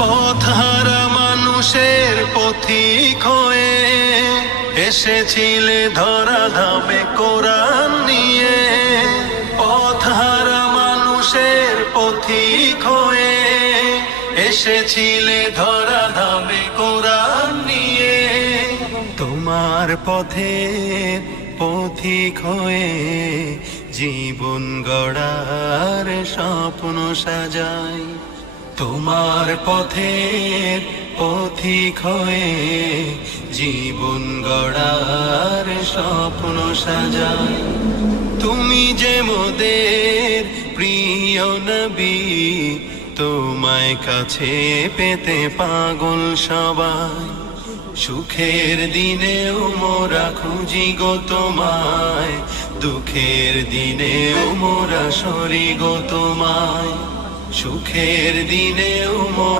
পথহারা মানুষের পথিক হয়ে এসেছিলে ধরা ধামে কোরআন নিয়ে। পথহারা মানুষের পথিক হয়ে এসেছিলে ধরা ধামে কোরআন নিয়ে। তোমার পথে পথিক হয়ে জীবন গড়ার স্বপ্ন সাজাই। তোমার পথে পথিক হয়ে জীবন গড়ার স্বপ্ন সাজাই। তুমি যে মোদের প্রিয় নবী, তোমায় কাছে পেতে পাগল সবাই। সুখের দিনেও মোরা খুঁজি গো তোমায়, দুঃখের দিনেও মোরা সরি গো তোমায়। সুখের দিনেও